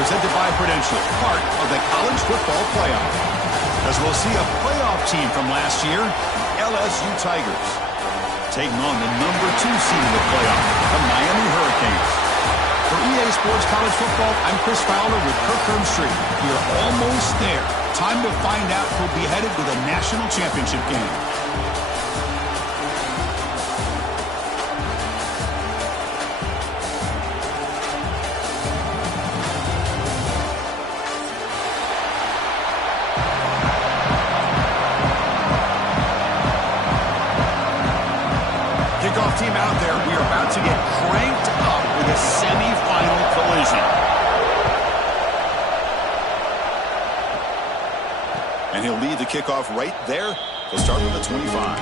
presented by Prudential, part of the college football playoff. As we'll see a playoff team from last year, LSU Tigers, taking on the number 2 seed in the playoff, the Miami Hurricanes. For EA Sports College Football, I'm Chris Fowler with Kirk Herbstreit. We're almost there. Time to find out who'll be headed to the national championship game. Kickoff team out there. We are about to get cranked up with a semifinal collision. And he'll lead the kickoff right there. He'll start with the 25.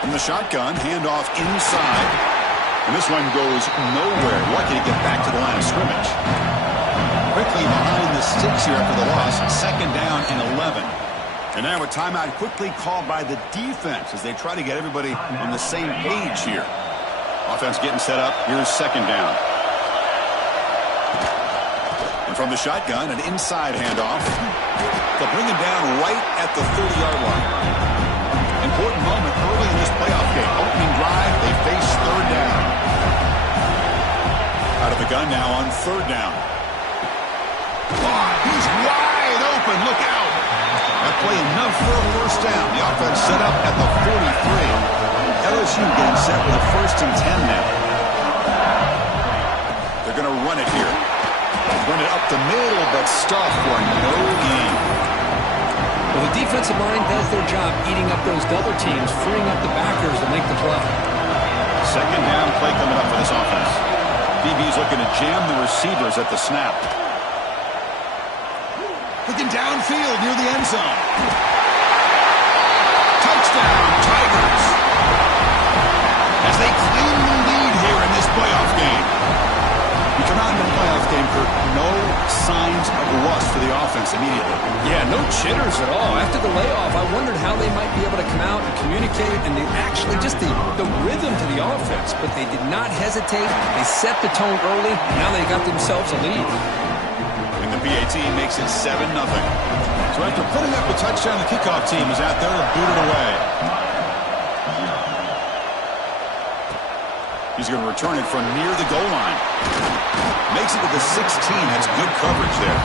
From the shotgun, handoff inside. And this one goes nowhere. Lucky to get back to the line of scrimmage. Quickly behind the sticks here after the loss. 2nd down and 11. And now a timeout quickly called by the defense as they try to get everybody on the same page here. Offense getting set up. Here's 2nd down. And from the shotgun, an inside handoff. They'll bring him down right at the 30-yard line. Important moment early in this playoff game. Opening drive, they face 3rd down. Out of the gun now on 3rd down. Oh, he's wide open. Look out. That play enough for a 1st down. The offense set up at the 43. LSU getting set with a 1st and 10 now. They're going to run it here. Run it up the middle, but stuff for no gain. Well, the defensive line does their job eating up those double teams, freeing up the backers to make the play. 2nd down play coming up for this offense. BB's looking to jam the receivers at the snap. Looking downfield near the end zone. Touchdown, Tigers. As they claim the lead here in this playoff game. You come out in the playoff game, Kirk, no signs of rust for the offense immediately. Yeah, no jitters at all. After the layoff, I wondered how they might be able to come out and communicate and actually just the rhythm to the offense. But they did not hesitate. They set the tone early. Now they got themselves a lead. And the PAT makes it 7-0. So after putting up a touchdown, the kickoff team is out there and booted away. He's going to return it from near the goal line. Makes it to the 16. That's good coverage there.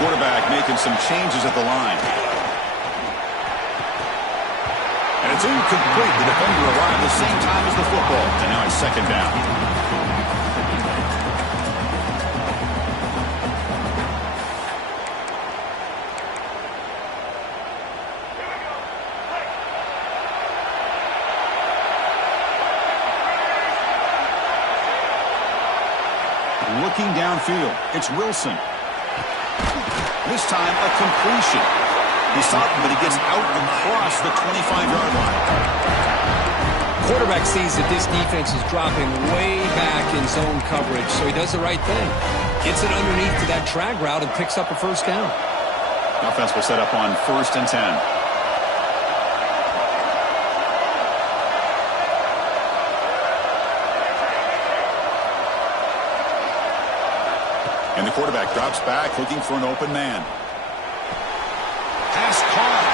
Quarterback making some changes at the line. And it's incomplete. The defender arrived the same time as the football. And now it's 2nd down. Looking downfield, it's Wilson. This time a completion. He stopped him, but he gets out across the 25-yard line. Quarterback sees that this defense is dropping way back in zone coverage, so he does the right thing. Gets it underneath to that drag route and picks up a 1st down. The offense will set up on 1st and 10. And the quarterback drops back, looking for an open man. Pass caught.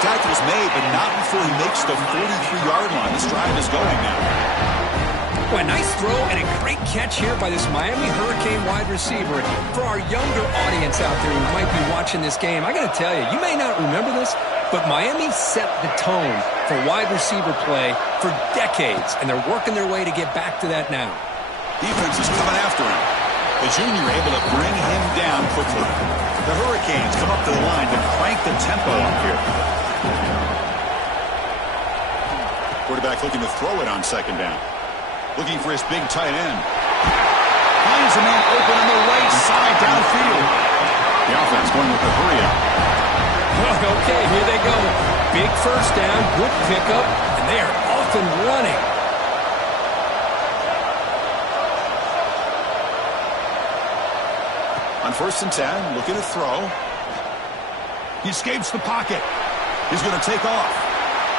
Tackle's made, but not before he makes the 43-yard line. This drive is going now. Well, a nice throw and a great catch here by this Miami Hurricane wide receiver. For our younger audience out there who might be watching this game, I got to tell you, you may not remember this, but Miami set the tone for wide receiver play for decades, and they're working their way to get back to that now. Defense is coming after him. The junior able to bring him down quickly. The Hurricanes come up to the line to crank the tempo up here. Quarterback looking to throw it on 2nd down. Looking for his big tight end. Finds a man open on the right side downfield. The offense going with the hurry up. Okay, here they go. Big first down, good pickup, and they are off and running. On 1st and 10, looking to throw. He escapes the pocket. He's going to take off.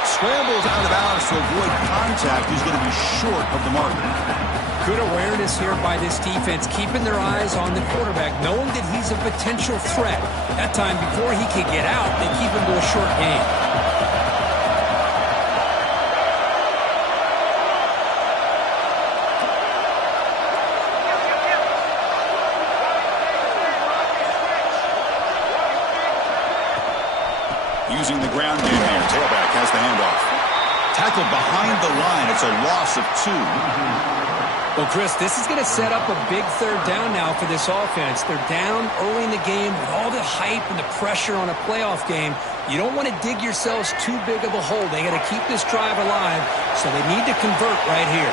Scrambles out of bounds to avoid contact. He's going to be short of the mark. Good awareness here by this defense, keeping their eyes on the quarterback, knowing that he's a potential threat. That time, before he can get out, they keep him to a short game. Using the ground game here. Tailback has the handoff. Tackled behind the line. It's a loss of 2. Well, Chris, this is going to set up a big third down now for this offense. They're down early in the game with all the hype and the pressure on a playoff game. You don't want to dig yourselves too big of a hole. They got to keep this drive alive, so they need to convert right here.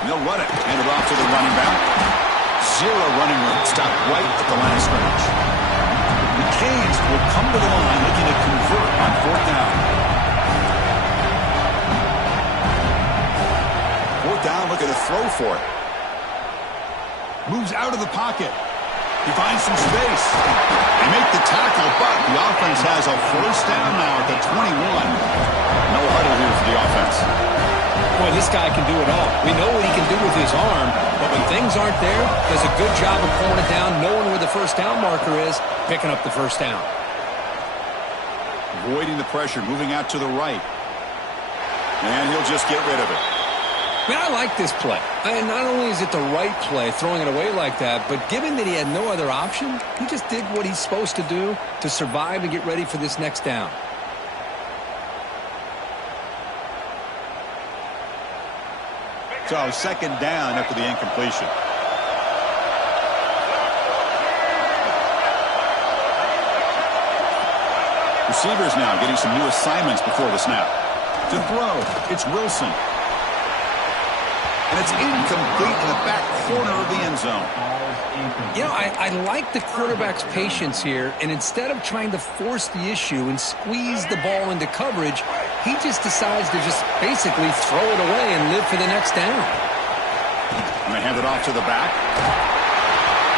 And they'll run it. Hand it off to the running back. 0 running room. Stopped right at the line of scrimmage. The Canes will come to the line looking to convert on 4th down. 4th down, looking to throw for it. Moves out of the pocket. He finds some space. They make the tackle, but the offense has a 1st down now at the 21. No huddle here for the offense. Boy, this guy can do it all. We know what he can do with his arm, but when things aren't there, does a good job of pulling it down, knowing where the 1st down marker is, picking up the 1st down. Avoiding the pressure, moving out to the right. And he'll just get rid of it. Man, I like this play. And not only is it the right play, throwing it away like that, but given that he had no other option, he just did what he's supposed to do to survive and get ready for this next down. So 2nd down after the incompletion. Receivers now getting some new assignments before the snap. To throw, it's Wilson. And it's incomplete in the back corner of the end zone. You know, I like the quarterback's patience here, and instead of trying to force the issue and squeeze the ball into coverage, he just decides to just basically throw it away and live for the next down. And they hand it off to the back.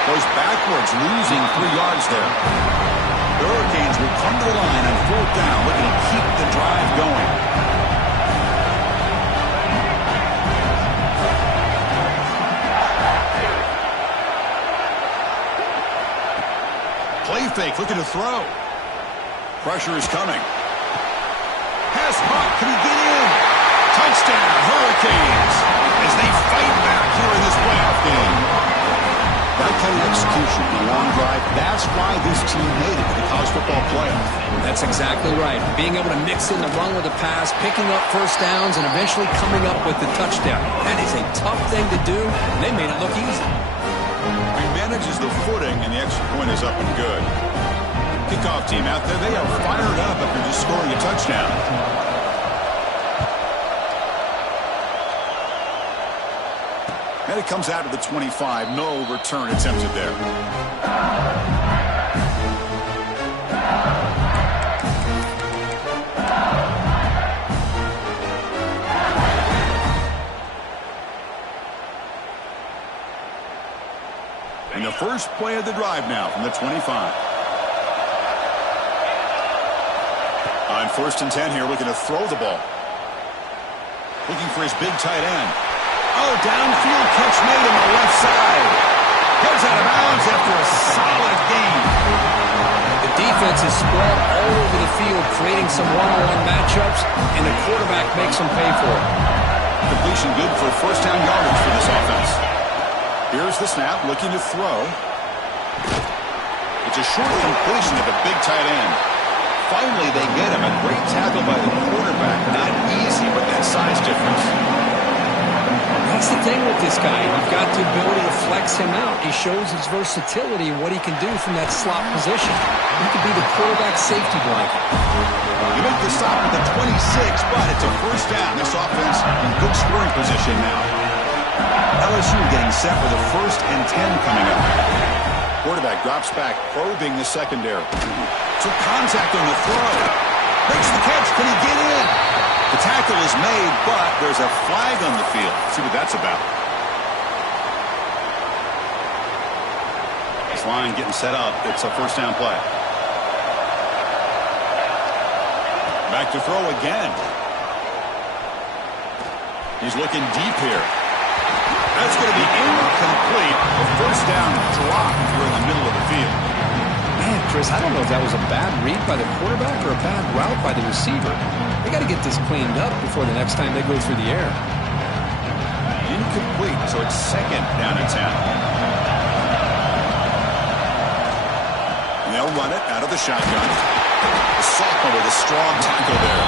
Goes backwards, losing 3 yards there. The Hurricanes will come to the line on 4th down, looking to keep the drive going. Play fake, looking to throw. Pressure is coming. Pass caught, can he get in? Touchdown, Hurricanes, as they fight back here in this playoff game. That kind of execution, the long drive, that's why this team made it to the college football playoff. That's exactly right. Being able to mix in the run with the pass, picking up 1st downs, and eventually coming up with the touchdown. That is a tough thing to do, and they made it look easy. He manages the footing, and the extra point is up and good. Kickoff team out there, they are fired up after just scoring a touchdown. And it comes out to the 25. No return attempted there. And the first play of the drive now from the 25. On 1st and 10 here, looking to throw the ball. Looking for his big tight end. Oh, downfield catch made on the left side. Goes out of bounds after a solid gain. The defense is spread all over the field, creating some one-on-one matchups, and the quarterback makes them pay for it. Completion good for 1st down yardage for this offense. Here's the snap, looking to throw. It's a short completion to the big tight end. Finally, they get him. A great tackle by the quarterback. Not easy with that size difference. That's the thing with this guy. You've got the ability to flex him out. He shows his versatility and what he can do from that slot position. He could be the quarterback safety blanket. You make the stop at the 26, but it's a 1st down. This offense in good scoring position now. LSU getting set for the 1st and 10 coming up. Quarterback drops back, probing the secondary. So contact on the throw. Makes the catch. Can he get in? The tackle is made, but there's a flag on the field. Let's see what that's about. This line getting set up. It's a first down play. Back to throw again. He's looking deep here. That's going to be incomplete. A first down drop here in the middle of the field. Man, Chris, I don't know if that was a bad read by the quarterback or a bad route by the receiver. They got to get this cleaned up before the next time they go through the air. Incomplete, so it's second down and 10. And they'll run it out of the shotgun. The sophomore with a strong tackle there.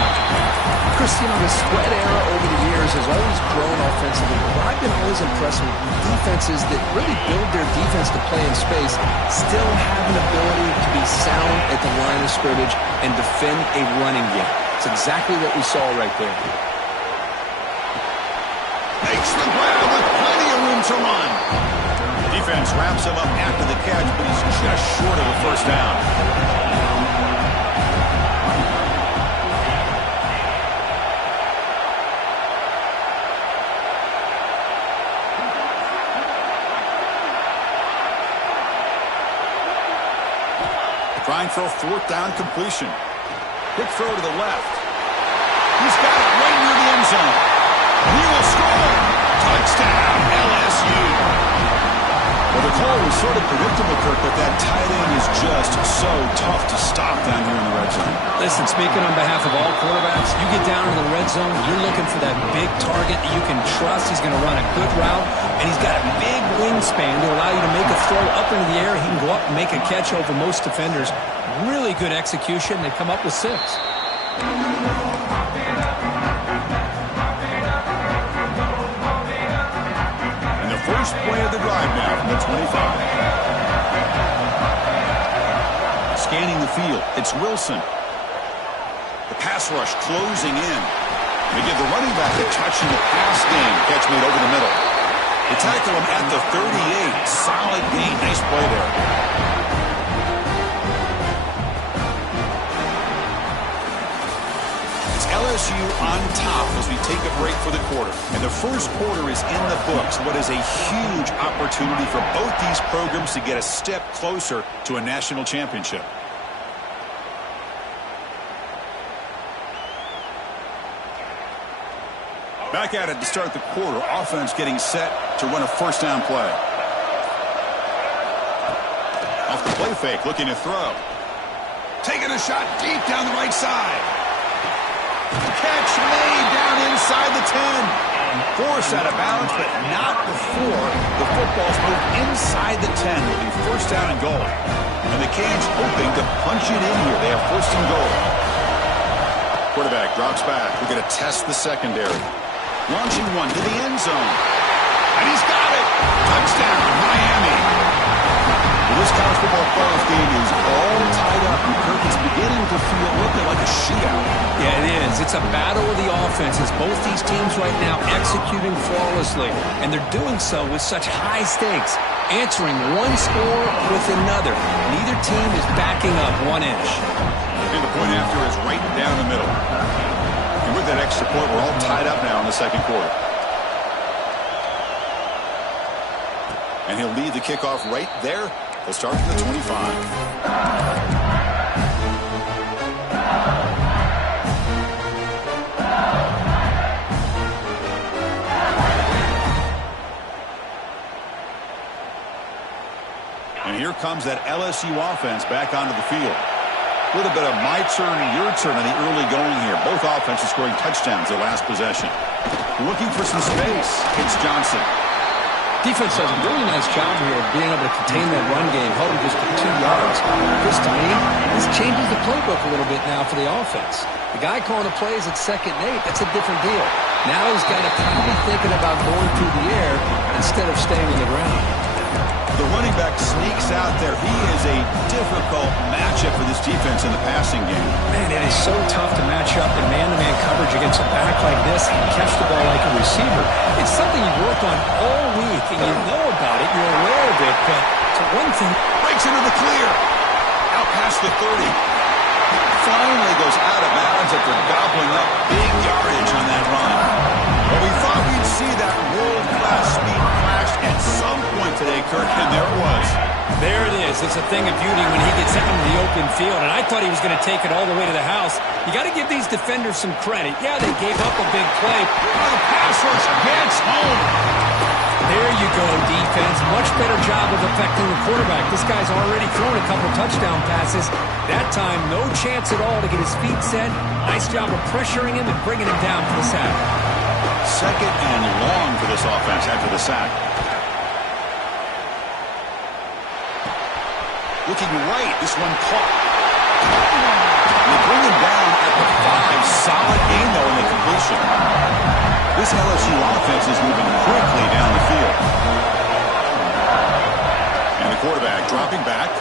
Chris, you know, the spread era over the years has always grown offensively, but I've been always impressed with defenses that really build their defense to play in space, still have an ability to be sound at the line of scrimmage and defend a running game. It's exactly what we saw right there. Makes the grab with plenty of room to run. Defense wraps him up after the catch, but he's just short of a first down. Trying for a fourth down completion. Quick throw to the left. He's got it right near the end zone. He will score. Touchdown, LSU. Well, the call was sort of predictable, Kirk, but that tight end is just so tough to stop down here in the red zone. Listen, speaking on behalf of all quarterbacks, you get down to the red zone, you're looking for that big target that you can trust. He's going to run a good route, and he's got a big wingspan to allow you to make a throw up into the air. He can go up and make a catch over most defenders. Really good execution. They come up with 6. First play of the drive now from the 25. Scanning the field, it's Wilson. The pass rush closing in. They give the running back a touch in the pass game. Catch made over the middle. They tackle him at the 38. Solid gain. Nice play there. LSU on top as we take a break for the quarter. And the first quarter is in the books. What is a huge opportunity for both these programs to get a step closer to a national championship. Back at it to start the quarter. Offense getting set to run a first down play. Off the play fake, looking to throw. Taking a shot deep down the right side. Catch made down inside the 10. Forced out of bounds, but not before the football's moved inside the 10. It'll be first down and goal. And the Canes hoping to punch it in here. They have first and goal. Quarterback drops back. We're going to test the secondary. Launching one to the end zone. And he's got it. Touchdown, Miami. Well, this college football playoff game is all tied up, and Kirk is beginning to feel looking like a shootout. Yeah, it is. It's a battle of the offenses. Both these teams right now executing flawlessly, and they're doing so with such high stakes, answering one score with another. Neither team is backing up 1 inch. And the point after is right down the middle. And with that extra point, we're all tied up now in the second quarter. And he'll lead the kickoff right there. They'll start from the 25. And here comes that LSU offense back onto the field. A little bit of my turn, your turn in the early going here. Both offenses scoring touchdowns their last possession. Looking for some space. It's Johnson. Defense does a really nice job here of being able to contain that run game, held him just for 2 yards. This, to me, this changes the playbook a little bit now for the offense. The guy calling the plays at 2nd and 8, that's a different deal. Now he's got to probably thinking about going through the air instead of staying on the ground. The running back sneaks out there. He is a difficult matchup for this defense in the passing game. Man, it is so tough to match up in man-to-man coverage against a back like this and catch the ball like a receiver. It's something you've worked on all week, and you know about it, you're aware of it, but to For one thing, breaks into the clear. Out past the 30. Finally goes out of bounds after gobbling up big yardage on that run. Well, we thought we'd see that world-class speed flash at some point today, Kirk, and there it was. There it is. It's a thing of beauty when he gets out into the open field, and I thought he was going to take it all the way to the house. You got to give these defenders some credit. Yeah, they gave up a big play. Oh, the pass rush gets home. There you go, defense. Much better job of affecting the quarterback. This guy's already thrown a couple touchdown passes. That time, no chance at all to get his feet set. Nice job of pressuring him and bringing him down for the sack. Second and long for this offense after the sack. Looking right, this one caught. They bring him down at the 5. Solid gain, though, in the completion. This LSU offense is moving quickly down the field. And the quarterback dropping back.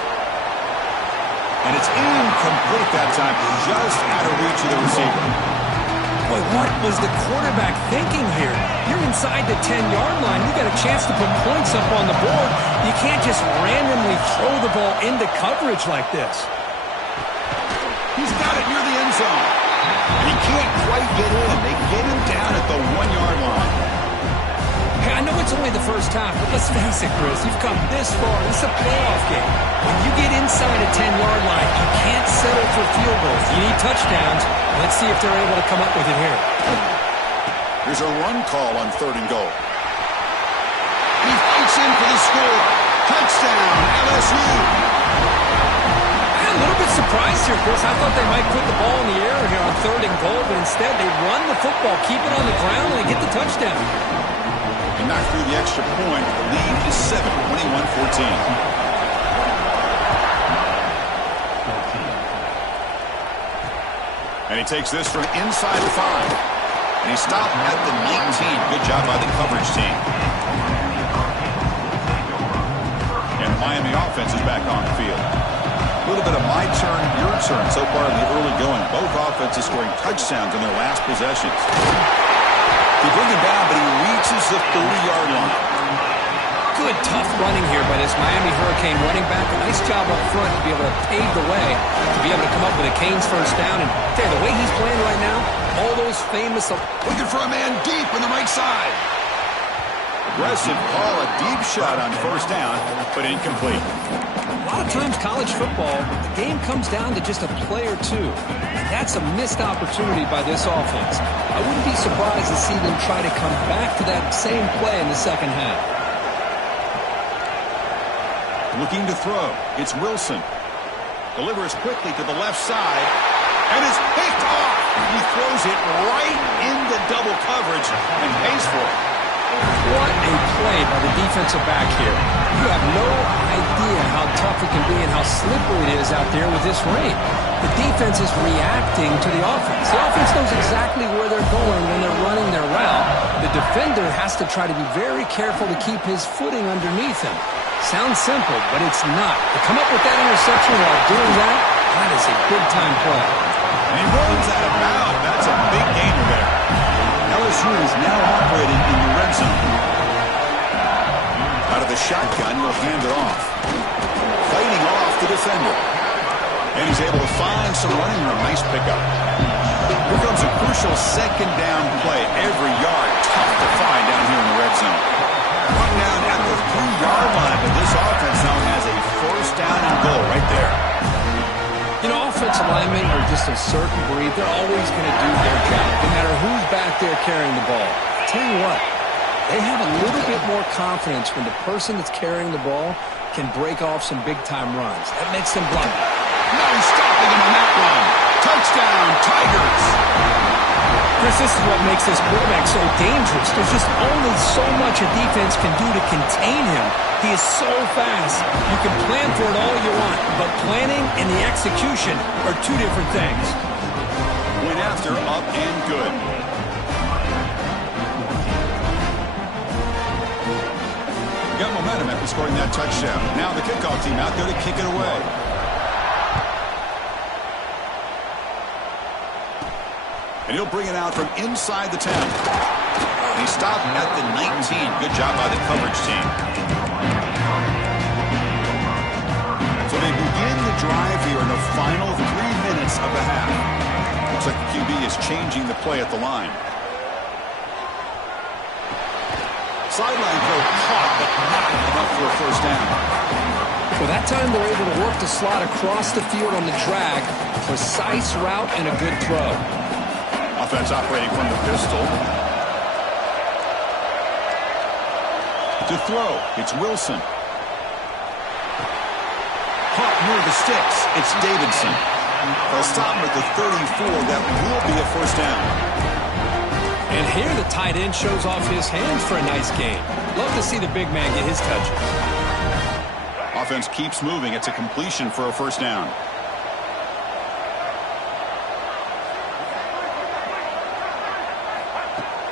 And it's incomplete that time, just out of reach of the receiver. Boy, what was the quarterback thinking here? You're inside the 10-yard line. You got a chance to put points up on the board. You can't just randomly throw the ball into coverage like this. He's got it near the end zone. And he can't quite get in. They get him down at the 1-yard line. Hey, I know it's only the first half, but let's face it, Chris. You've come this far. This is a playoff game. When you get inside a 10-yard line, you can't settle for field goals. You need touchdowns. Let's see if they're able to come up with it here. There's a run call on 3rd and goal. He fights in for the score. Touchdown, LSU. I'm a little bit surprised here, Chris. I thought they might put the ball in the air here on 3rd and goal, but instead they run the football, keep it on the ground, and they get the touchdown. And knock through the extra point. The lead is 7, 21-14. And he takes this from inside the 5. And he stopped at the 19. Good job by the coverage team. And the Miami offense is back on the field. A little bit of my turn, your turn so far in the early going. Both offenses scoring touchdowns in their last possessions. They bring him down, but he reaches the 30-yard line. Good, tough running here by this Miami Hurricane running back. A nice job up front to be able to pave the way, to be able to come up with a Canes first down. And tell you, the way he's playing right now, all those famous... Looking for a man deep on the right side. Aggressive call, a deep shot on first down, but incomplete. A lot of times college football, the game comes down to just a play or two. And that's a missed opportunity by this offense. I wouldn't be surprised to see them try to come back to that same play in the second half. Looking to throw. It's Wilson. Delivers quickly to the left side. And it's picked off. He throws it right into double coverage and pays for it. What a play by the defensive back here. You have no idea how tough it can be and how slippery it is out there with this rain. The defense is reacting to the offense. The offense knows exactly where they're going when they're running their route. The defender has to try to be very careful to keep his footing underneath him. Sounds simple, but it's not. To come up with that interception while doing that, that is a big-time play. And he runs out of bounds. That's a big gainer there. LSU is now operating in the red zone. Out of the shotgun, he'll hand it off. Fighting off the defender. And he's able to find some running room. Nice pickup. Here comes a crucial second down play. Every yard tough to find down here in the red zone. One down at the 3-yard line, but this offense now has a first down and goal right there. You know, offensive linemen are just a certain breed. They're always going to do their job, no matter who's back there carrying the ball. I'll tell you what, they have a little bit more confidence when the person that's carrying the ball can break off some big-time runs. That makes them block. No stopping him on that run. Touchdown, Tigers. Chris, this is what makes this quarterback so dangerous. There's just only so much a defense can do to contain him. He is so fast. You can plan for it all you want, but planning and the execution are two different things. Went after, up and good. Got momentum after scoring that touchdown. Now the kickoff team out there to kick it away. And he'll bring it out from inside the 10. He stopped at the 19. Good job by the coverage team. drive here in the final 3 minutes of the half. Looks like the QB is changing the play at the line. Sideline throw caught, but not enough for a first down. Well, that time they're able to work the slot across the field on the drag. Precise route and a good throw. Offense operating from the pistol. To throw, it's Wilson. Caught near the sticks, it's Davidson. They'll stop him at the 34. That will be a first down. And here the tight end shows off his hands for a nice gain. Love to see the big man get his touches. Offense keeps moving. It's a completion for a first down.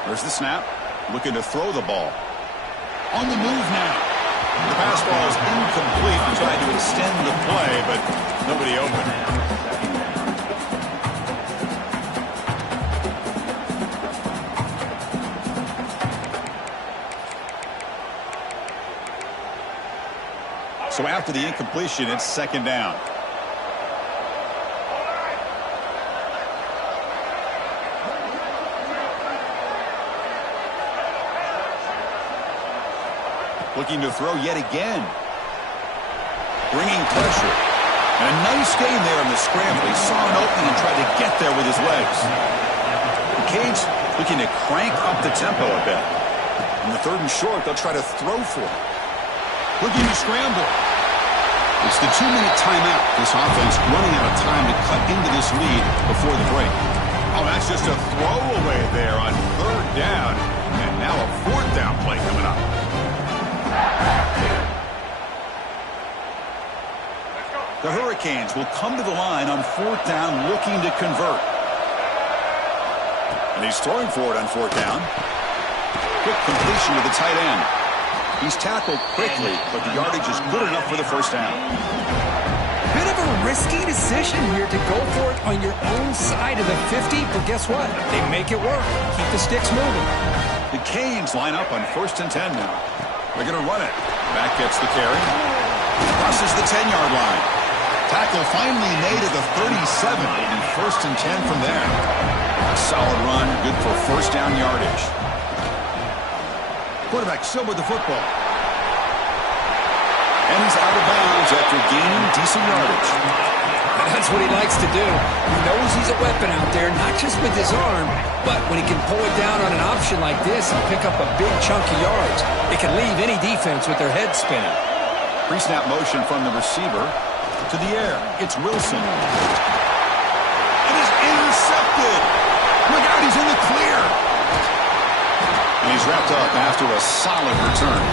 There's the snap. Looking to throw the ball. On the move now. The pass ball is incomplete. Tried to extend the play, but nobody open. So after the incompletion, it's second down. Looking to throw yet again. Bringing pressure. And a nice gain there in the scramble. He saw an opening and tried to get there with his legs. The Canes looking to crank up the tempo a bit. On the 3rd and short, they'll try to throw for it. Looking to scramble. It's the 2-minute timeout. This offense running out of time to cut into this lead before the break. Oh, that's just a throwaway there on 3rd down. And now a 4th down play coming up. The Hurricanes will come to the line on 4th down looking to convert. And he's throwing for it on 4th down. Quick completion to the tight end. He's tackled quickly, but the yardage is good enough for the first down. Bit of a risky decision here to go for it on your own side of the 50, but guess what? They make it work. Keep the sticks moving. The Canes line up on 1st and 10 now. They're going to run it. Back gets the carry. Crosses the 10-yard line. Tackle finally made at the 37. And 1st and 10 from there. A solid run, good for first down yardage. Quarterback still with the football. And he's out of bounds after gaining decent yardage. That's what he likes to do. He knows he's a weapon out there, not just with his arm, but when he can pull it down on an option like this and pick up a big chunk of yards, it can leave any defense with their head spinning. Pre-snap motion from the receiver to the air. It's Wilson. It is intercepted. Look out, he's in the clear. And he's wrapped up after a solid return.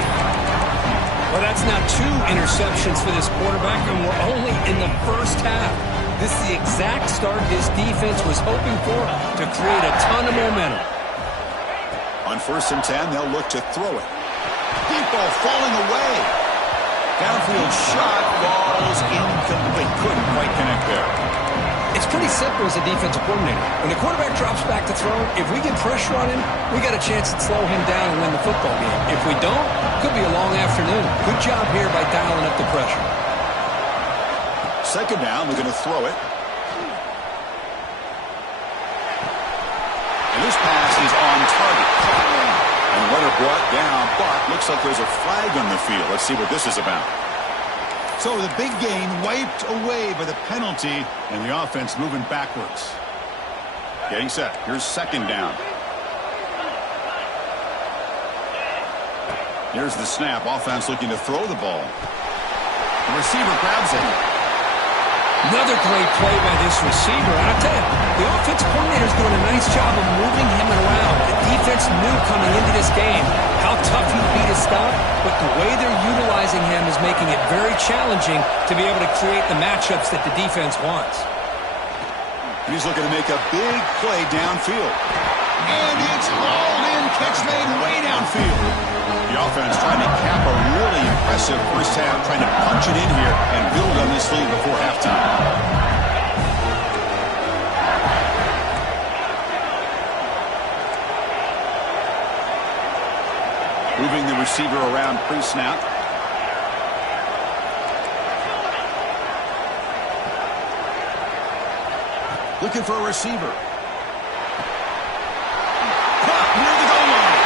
Well, that's now 2 interceptions for this quarterback, and we're only in the first half. This is the exact start this defense was hoping for to create a ton of momentum. On 1st and 10, they'll look to throw it. Deep ball falling away. Downfield shot falls incomplete. Couldn't quite connect there. It's pretty simple as a defensive coordinator. When the quarterback drops back to throw, if we get pressure on him, we got a chance to slow him down and win the football game. If we don't, could be a long afternoon. Good job here by dialing up the pressure. Second down, they're going to throw it. And this pass is on target. And runner brought down, but looks like there's a flag on the field. Let's see what this is about. So the big gain wiped away by the penalty, and the offense moving backwards. Getting set. Here's second down. Here's the snap. Offense looking to throw the ball. The receiver grabs it. Another great play by this receiver. And I'll tell you, the offensive coordinator's doing a nice job of moving him around. The defense knew coming into this game how tough he'd be to stop, but the way they're utilizing him is making it very challenging to be able to create the matchups that the defense wants. He's looking to make a big play downfield. And it's hauled in. Catch made way downfield. The offense trying to cap a really impressive first half, trying to punch it in here and build on this lead before halftime. Moving the receiver around pre-snap. Looking for a receiver. Caught near the goal line.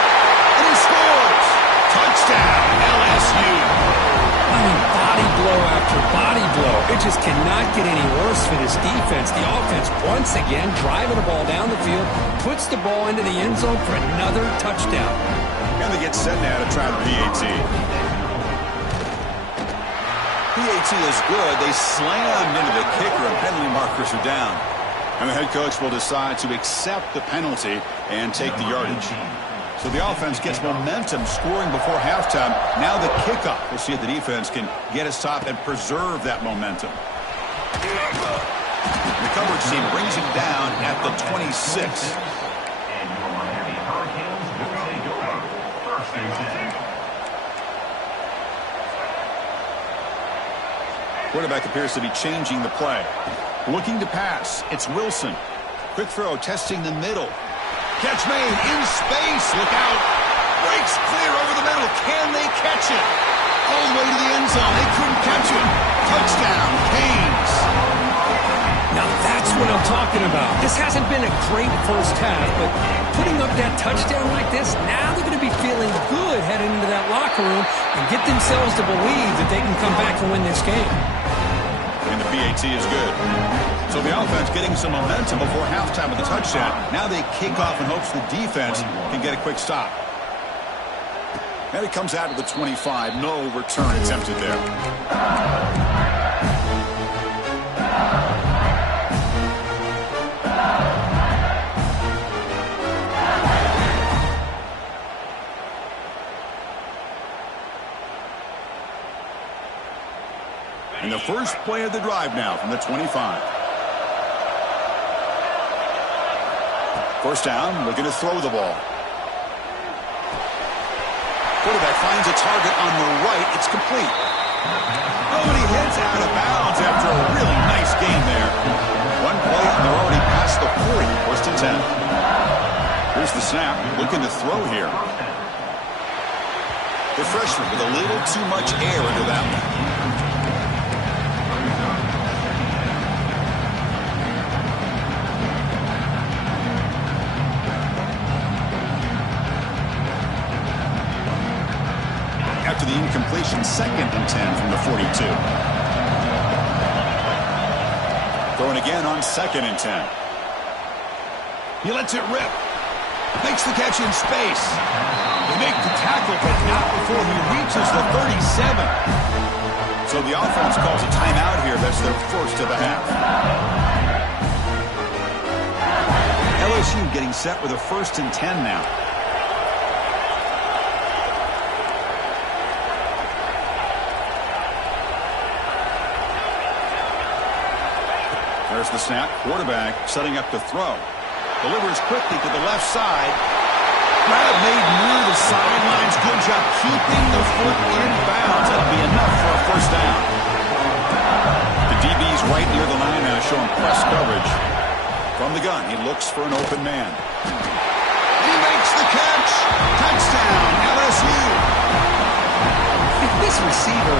And he scores. Touchdown, LSU. I mean, body blow after body blow. It just cannot get any worse for this defense. The offense, once again, driving the ball down the field, puts the ball into the end zone for another touchdown. And they get set now to try the PAT. PAT is good. They slammed into the kicker, and penalty markers are down. And the head coach will decide to accept the penalty and take the yardage. So the offense gets momentum scoring before halftime. Now the kickoff. We'll see if the defense can get a stop and preserve that momentum. The coverage team brings it down at the 26. Quarterback appears to be changing the play. Looking to pass. It's Wilson. Quick throw, testing the middle. Catch made in space. Look out. Breaks clear over the middle. Can they catch it? All the way to the end zone. They couldn't catch it. Touchdown, Canes. Now that's what I'm talking about. This hasn't been a great first half, but putting up that touchdown like this, now they're going to be feeling good heading into that locker room and get themselves to believe that they can come back and win this game. And the PAT is good. So the offense getting some momentum before halftime with the touchdown. Now they kick off in hopes the defense can get a quick stop. And it comes out of the 25. No return attempted there. And the first play of the drive now from the 25. First down, looking to throw the ball. Quarterback finds a target on the right. It's complete. Nobody hits out of bounds after a really nice game there. One play, and they're already past the 40. First and 10. Here's the snap. Looking to throw here. The freshman with a little too much air into that one. After the incompletion, 2nd and 10 from the 42. Throwing again on 2nd and 10. He lets it rip. Makes the catch in space. They make the tackle, but not before he reaches the 37. So the offense calls a timeout here. That's their first of the half. LSU getting set with a 1st and 10 now. There's the snap. Quarterback setting up to throw. Delivers quickly to the left side. Grab made near the sidelines. Good job keeping the foot in bounds. That'll be enough for a first down. The DB's right near the line now, showing press coverage. From the gun, he looks for an open man. He makes the catch. Touchdown, LSU. This receiver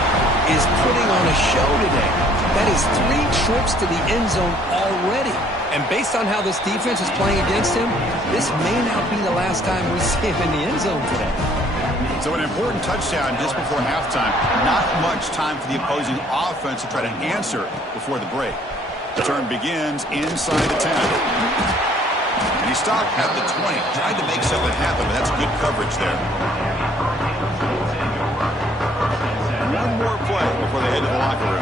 is putting on a show today. That is 3 trips to the end zone already. And based on how this defense is playing against him, this may not be the last time we see him in the end zone today. So an important touchdown just before halftime. Not much time for the opposing offense to try to answer before the break. The turn begins inside the 10. And he stopped at the 20. Tried to make something happen, but that's good coverage there. One more play before they head to the locker room.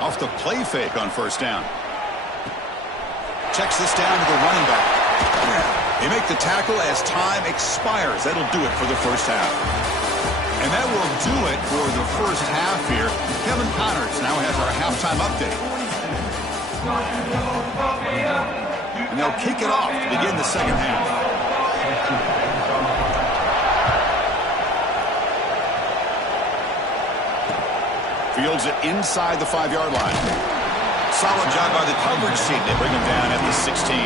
Off the play fake on first down. Checks this down to the running back. They make the tackle as time expires. That'll do it for the first half. And that will do it for the first half here. Kevin Connors now has our halftime update. And they'll kick it off to begin the second half. Fields it inside the 5-yard line. Solid job by the coverage team. They bring him down at the 16.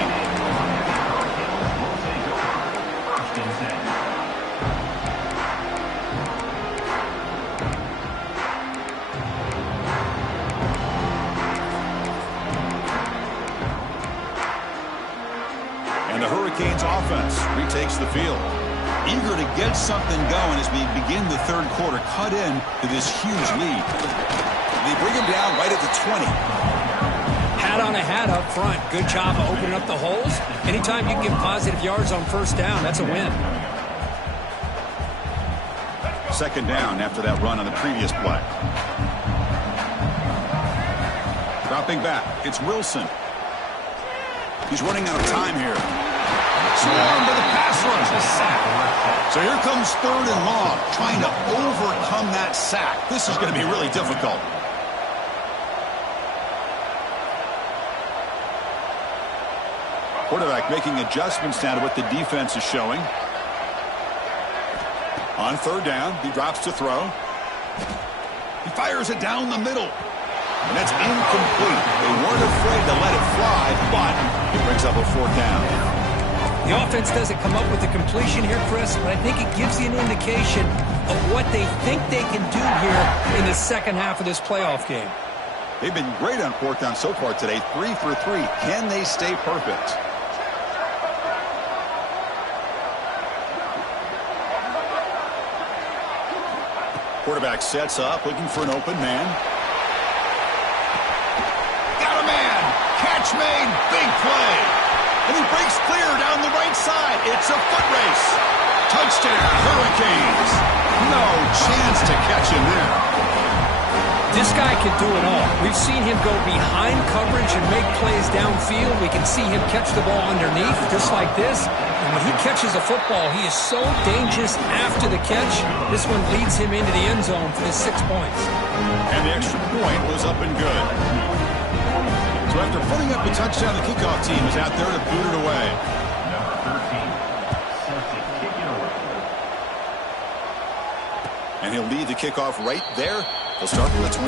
offense retakes the field. Eager to get something going as we begin the third quarter, cut in to this huge lead. They bring him down right at the 20. Hat on a hat up front. Good job of opening up the holes. Anytime you can get positive yards on first down, that's a win. Second down after that run on the previous play. Dropping back, it's Wilson. He's running out of time here. Swarm to the pass rush. A sack. So here comes third and long, trying to overcome that sack. This is going to be really difficult. Quarterback making adjustments now to what the defense is showing. On third down, he drops to throw. He fires it down the middle. And that's incomplete. They weren't afraid to let it fly, but it brings up a fourth down. The offense doesn't come up with the completion here, Chris, but I think it gives you an indication of what they think they can do here in the second half of this playoff game. They've been great on fourth down so far today. 3 for 3. Can they stay perfect? Quarterback sets up, looking for an open man. Got a man. Catch made. Big play. And he breaks clear down the right side. It's a foot race. Touchdown, Hurricanes. No chance to catch him there. This guy can do it all. We've seen him go behind coverage and make plays downfield. We can see him catch the ball underneath, just like this. And when he catches a football, he is so dangerous after the catch. This one leads him into the end zone for the 6 points. And the extra point was up and good. So after putting up a touchdown, the kickoff team is out there to boot it away. And he'll lead the kickoff right there. He'll start from the 25.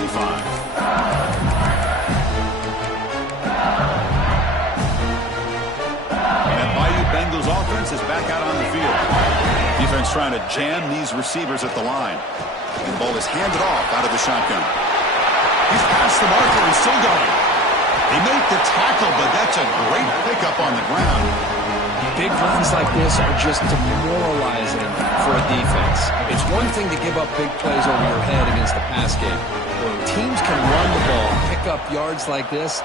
And that Bayou Bengals offense is back out on the field. Defense trying to jam these receivers at the line. And the ball is handed off out of the shotgun. He's past the marker and still going. They make the tackle, but that's a great pickup on the ground. Big runs like this are just demoralizing for a defense. It's one thing to give up big plays over your head against the pass game. When teams can run the ball, pick up yards like this,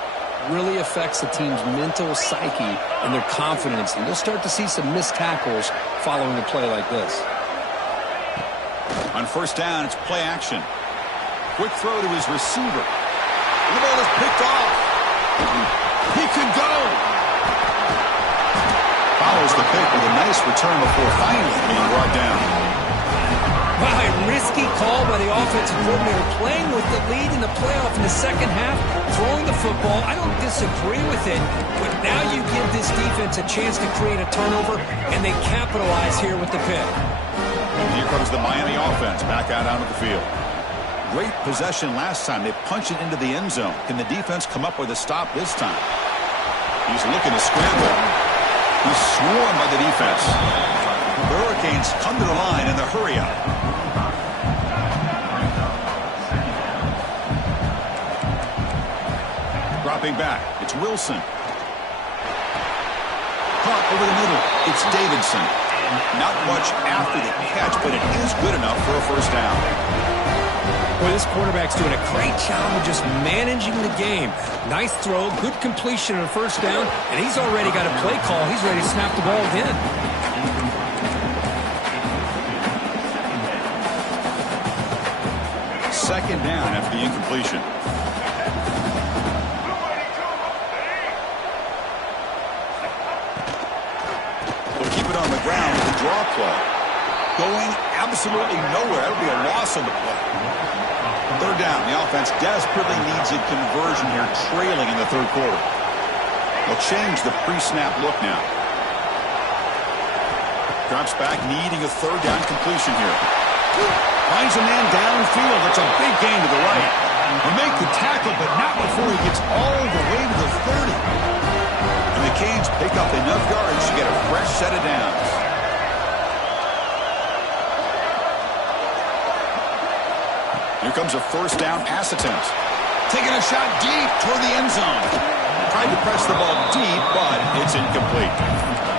really affects the team's mental psyche and their confidence. And you'll start to see some missed tackles following a play like this. On first down, it's play action. Quick throw to his receiver. And the ball is picked off. He could go. Follows the pick with a nice return before finally being brought down. Wow, a risky call by the offensive coordinator, playing with the lead in the playoff in the second half, throwing the football. I don't disagree with it, but now you give this defense a chance to create a turnover, and they capitalize here with the pick. And here comes the Miami offense back out onto the field. Great possession last time. They punch it into the end zone. Can the defense come up with a stop this time? He's looking to scramble. He's swarmed by the defense. The Hurricanes come to the line in the hurry up. Dropping back. It's Wilson. Caught over the middle. It's Davidson. Not much after the catch, but it is good enough for a first down. Boy, this quarterback's doing a great job of just managing the game. Nice throw, good completion on first down, and he's already got a play call. He's ready to snap the ball again. Second down after the incompletion. They'll keep it on the ground with the draw play. Going absolutely nowhere. That'll be a loss on the play. Third down. The offense desperately needs a conversion here, trailing in the third quarter. They'll change the pre-snap look now. Drops back, needing a third down completion here. Finds a man downfield. That's a big gain to the right. He'll make the tackle, but not before he gets all the way to the 30. And the Canes pick up enough yards to get a fresh set of downs. Here comes a first down pass attempt. Taking a shot deep toward the end zone. Tried to press the ball deep, but it's incomplete.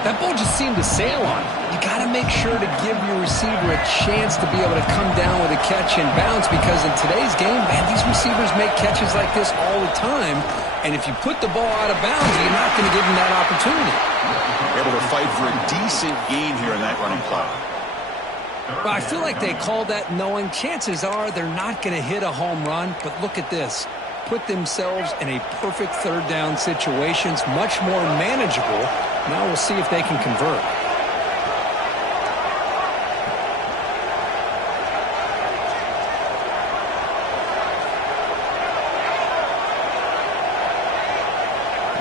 That ball just seemed to sail on him. You got to make sure to give your receiver a chance to be able to come down with a catch and bounce, because in today's game, man, these receivers make catches like this all the time. And if you put the ball out of bounds, you're not going to give them that opportunity. Able to fight for a decent gain here in that running play. Well, I feel like they called that knowing chances are they're not going to hit a home run. But look at this. Put themselves in a perfect third down situations, much more manageable. Now we'll see if they can convert.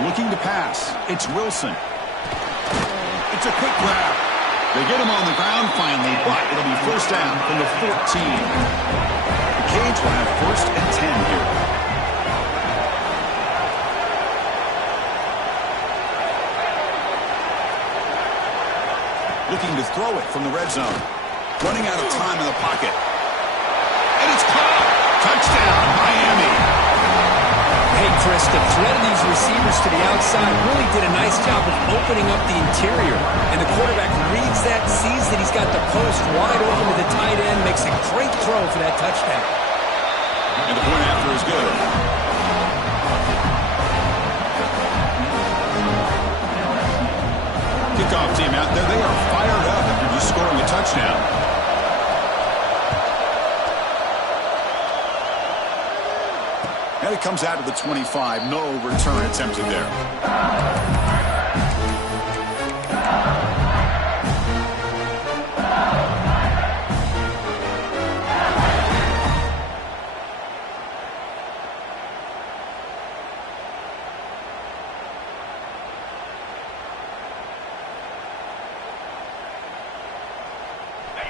Looking to pass. It's Wilson. It's a quick grab. They get him on the ground finally, but it'll be first down from the 14. The Canes will have first and 10 here. Looking to throw it from the red zone. Running out of time in the pocket. And it's caught. Touchdown, Miami. Hey, Chris, the threat of these receivers to the outside really did a nice job of opening up the interior. And the quarterback reads that, sees that he's got the post wide open to the tight end, makes a great throw for that touchdown. And the point after is good. Kickoff team out there. They are fired up after just scoring a touchdown. And it comes out of the 25. No return attempted there.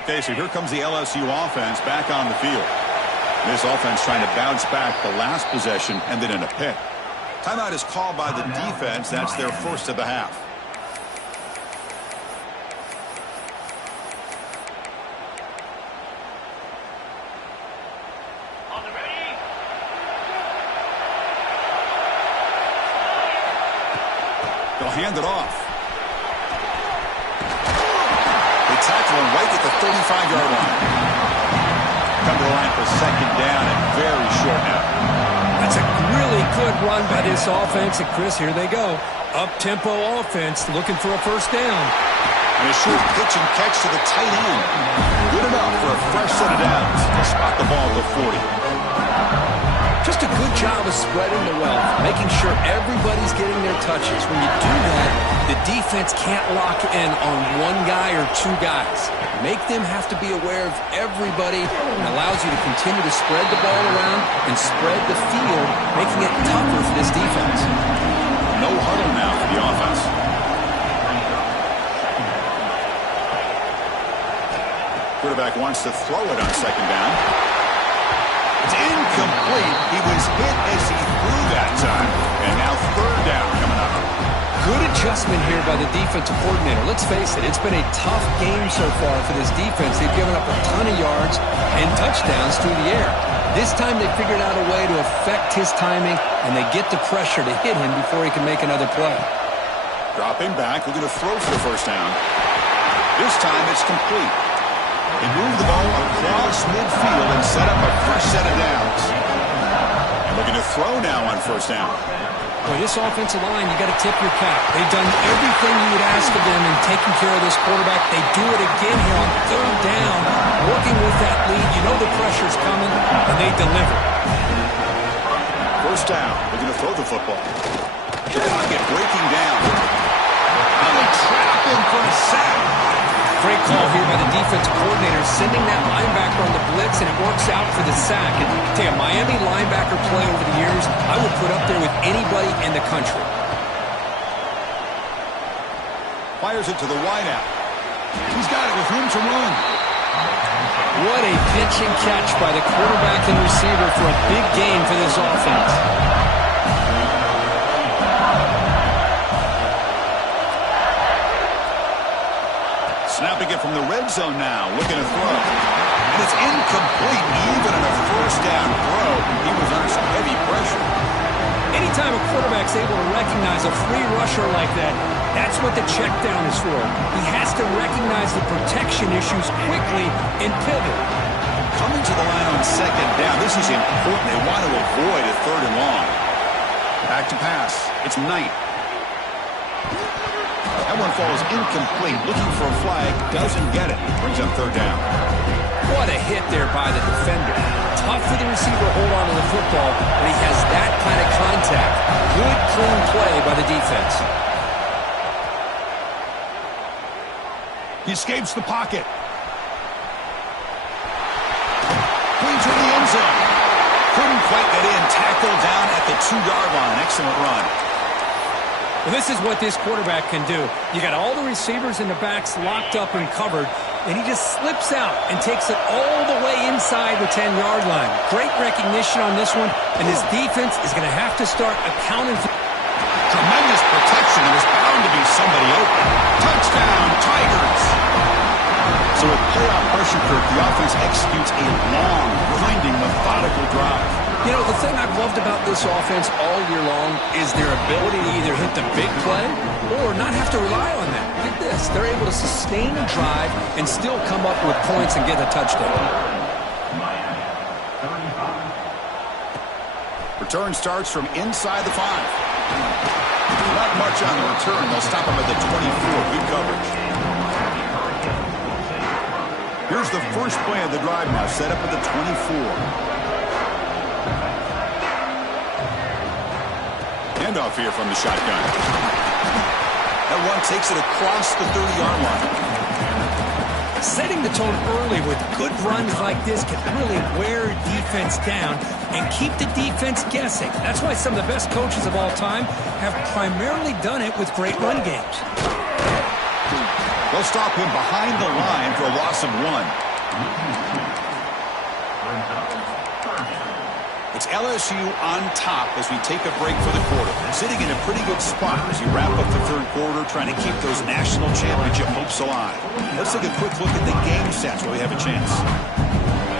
Okay, so here comes the LSU offense back on the field. This offense trying to bounce back the last possession and then in a pick. Timeout is called by the defense. That's their first of the half. They'll hand it off. They tackle him right at the 35-yard line. Come to the line for second down and very short now. That's a really good run by this offense. And Chris, here they go. Up-tempo offense looking for a first down. And a short pitch and catch to the tight end. Good enough for a fresh set of downs. They'll spot the ball at the 40. Just a good job of spreading the wealth, making sure everybody's getting their touches. When you do that, the defense can't lock in on one guy or two guys. Make them have to be aware of everybody, and allows you to continue to spread the ball around and spread the field, making it tougher for this defense. No huddle now for the offense. Quarterback wants to throw it on second down. It's incomplete. He was hit as he threw that time. And now third down coming up. Good adjustment here by the defensive coordinator. Let's face it, it's been a tough game so far for this defense. They've given up a ton of yards and touchdowns through the air. This time they figured out a way to affect his timing, and they get the pressure to hit him before he can make another play. Dropping back, looking to throw for the first down. This time it's complete. They move the ball across midfield and set up a fresh set of downs. And looking to throw now on first down. Boy, this offensive line, you got to tip your cap. They've done everything you would ask of them in taking care of this quarterback. They do it again here on third down, working with that lead. You know the pressure's coming, and they deliver. First down, looking to throw the football. The pocket breaking down. And they trap him for a sack. Great call here by the defensive coordinator, sending that linebacker on the blitz, and it works out for the sack. And take a Miami linebacker play over the years, I would put up there with anybody in the country. Fires it to the wideout. He's got it with room to run. What a pitch and catch by the quarterback and receiver for a big gain for this offense. Snapping it from the red zone now, looking to throw. And it's incomplete, even in a first down throw. He was under some heavy pressure. Anytime a quarterback's able to recognize a free rusher like that, that's what the check down is for. He has to recognize the protection issues quickly and pivot. Coming to the line on second down, this is important. They want to avoid a third and long. Back to pass. It's Knight. That one falls incomplete. Looking for a flag. Doesn't get it. Brings up third down. What a hit there by the defender. Tough for the receiver to hold on to the football, but he has that kind of contact. Good, clean play by the defense. He escapes the pocket. Clean to the end zone. Couldn't quite get in. Tackled down at the 2-yard line. Excellent run. Well, this is what this quarterback can do. You got all the receivers in the backs locked up and covered, and he just slips out and takes it all the way inside the 10-yard line. Great recognition on this one, and his defense is going to have to start accounting for. Tremendous protection. There's bound to be somebody open. Touchdown, Tigers. So with playoff pressure curve, the offense executes a long, grinding, methodical drive. You know, the thing I've loved about this offense all year long is their ability to either hit the big play or not have to rely on that. Look at this. They're able to sustain a drive and still come up with points and get a touchdown. Return starts from inside the 5. Not much on the return. They'll stop him at the 24. Good coverage. Here's the first play of the drive now, set up at the 24. Handoff here from the shotgun. That one takes it across the 30-yard line. Setting the tone early with good runs like this can really wear defense down and keep the defense guessing. That's why some of the best coaches of all time have primarily done it with great run games. They'll stop him behind the line for a loss of 1. It's LSU on top as we take a break for the quarter. Sitting in a pretty good spot as you wrap up the third quarter, trying to keep those national championship hopes alive. Let's take a quick look at the game stats while we have a chance.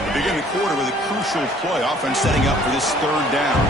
We begin the quarter with a crucial play, offense setting up for this third down.